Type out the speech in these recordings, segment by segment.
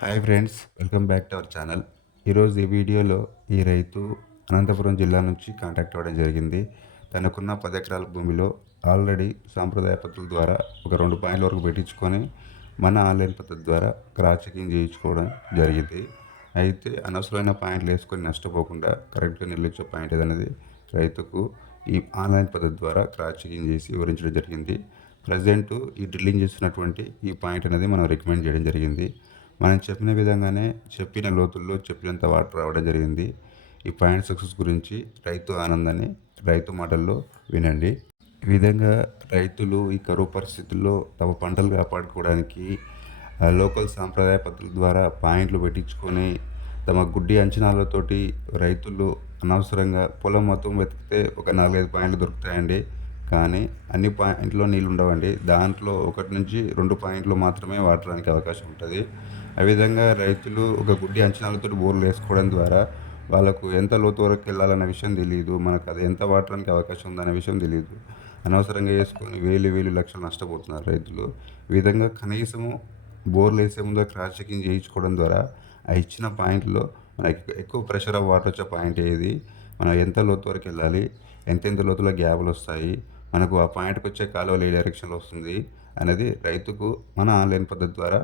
Hi friends welcome back to our channel ఈరోజు ఈ వీడియోలో ఈ రైతు అనంతపురం జిల్లా నుంచి కాంటాక్ట్ అవ్వడం జరిగింది. తనకున్న పది ఎకరాల భూమిలో ఆల్రెడీ సాంప్రదాయ పద్ధతుల ద్వారా ఒక రెండు పాయింట్ల వరకు పెట్టించుకొని మన ఆన్లైన్ పద్ధతి ద్వారా క్రాస్ చెకింగ్ చేయించుకోవడం జరిగింది. అయితే అనవసరమైన పాయింట్లు వేసుకొని నష్టపోకుండా కరెక్ట్గా నిలిచే పాయింట్ అనేది రైతుకు ఈ ఆన్లైన్ పద్ధతి ద్వారా క్రాస్ చెకింగ్ చేసి వివరించడం జరిగింది. ప్రజెంట్ ఈ డ్రిల్లింగ్ చేస్తున్నటువంటి ఈ పాయింట్ అనేది మనం రికమెండ్ చేయడం జరిగింది. మనం చెప్పిన విధంగానే చెప్పిన లోతుల్లో చెప్పినంత వాటర్ రావడం జరిగింది. ఈ పాయింట్ సక్సెస్ గురించి రైతు ఆనందాన్ని రైతు మాటల్లో వినండి. ఈ విధంగా రైతులు ఈ కరువు పరిస్థితుల్లో తమ పంటలు కాపాడుకోవడానికి లోకల్ సాంప్రదాయ పద్ధతుల ద్వారా పాయింట్లు పెట్టించుకొని తమ గుడ్డి అంచనాలతోటి రైతులు అనవసరంగా పొలం మొత్తం వెతికితే ఒక నాలుగైదు పాయింట్లు దొరుకుతాయండి. కానీ అన్ని పాయింట్లో నీళ్ళు ఉండవండి. దాంట్లో ఒకటి నుంచి రెండు పాయింట్లు మాత్రమే వాడడానికి అవకాశం ఉంటుంది. ఆ విధంగా రైతులు ఒక గుడ్డి అంచనాలతో బోర్లు వేసుకోవడం ద్వారా వాళ్ళకు ఎంత లోతు వరకు వెళ్ళాలన్న విషయం తెలియదు మనకు అది ఎంత వాడడానికి అవకాశం ఉందనే విషయం తెలియదు అనవసరంగా వేసుకొని వేలు వేలు లక్షలు నష్టపోతున్నారు రైతులు. ఈ విధంగా కనీసము బోర్లు వేసే ముందు క్రాస్ చెకింగ్ చేయించుకోవడం ద్వారా ఆ ఇచ్చిన పాయింట్లో మనకి ఎక్కువ ప్రెషర్ ఆఫ్ వాటర్ వచ్చే పాయింట్ ఏది? మనం ఎంత లోతు వరకు వెళ్ళాలి? ఎంతెంత లోతులో గ్యాప్లు వస్తాయి? మనకు ఆ పాయింట్కి వచ్చే కాలువలు ఏ డైరెక్షన్లో వస్తుంది అనేది రైతుకు మన ఆన్లైన్ పద్ధతి ద్వారా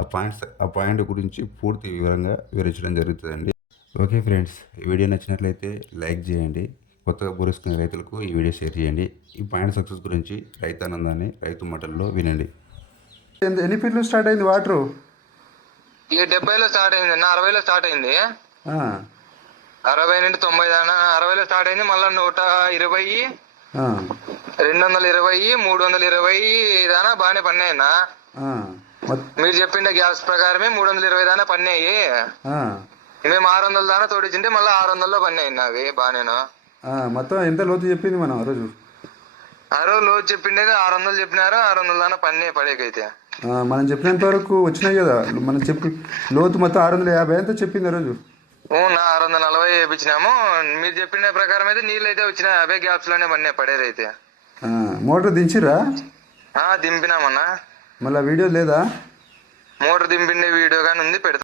ఆ పాయింట్స్ ఆ పాయింట్ గురించి పూర్తి వివరంగా వివరించడం జరుగుతుందండి. ఓకే ఫ్రెండ్స్ ఈ వీడియో నచ్చినట్లయితే లైక్ చేయండి కొత్తగా పూరేసుకునే రైతులకు ఈ వీడియో షేర్ చేయండి. ఈ పాయింట్ సక్సెస్ గురించి రైతానందాన్ని రైతు మాటల్లో వినండి. ఎన్ని ఫీట్లు స్టార్ట్ అయింది వాటరు? ఇక డెబ్బైలో స్టార్ట్ అయింది అన్న అరవైలో స్టార్ట్ అయింది. అరవై నుండి తొంభై అరవైలో స్టార్ట్ అయింది మళ్ళీ నూట ఇరవై రెండు వందల ఇరవై మూడు వందల ఇరవై దానా బాగానే పన్నాయన్న మీరు చెప్పిండే గ్యాస్ ప్రకారమే మూడు వందల ఇరవై దానా పన్నాయి. మేము ఆరు వందల దానా తోడించింటే మళ్ళీ ఆరు వందల్లో పన్నాయి అవి బాగానేను మొత్తం ఎంత లోతు చెప్పింది మనం ఆ రోజు? ఆ రోజు లోతు చెప్పిండేది ఆరు వందలు చెప్పినారు ఆరు వందల దానా పన్నాయి పడేకైతే. మనం చెప్పినంత వరకు వచ్చినాయి కదా మనం చెప్పి లోతు మొత్తం ఆరు వందల యాభై ఎంత చెప్పింది ఆ రోజు. ఆరు వందల నలభై వేయించినాము మీరు చెప్పిన ప్రకారం అయితే నీళ్ళు అయితే వచ్చినాయి అవే గ్యాప్స్లోనే పన్నాయి పడేదైతే ఆ, మోటార్ దించిరా ఆ దింపినామన్నా. మళ్ళీ వీడియో లేదా? మోటార్ దింపిండే వీడియో కానీ ఉంది పెడతా.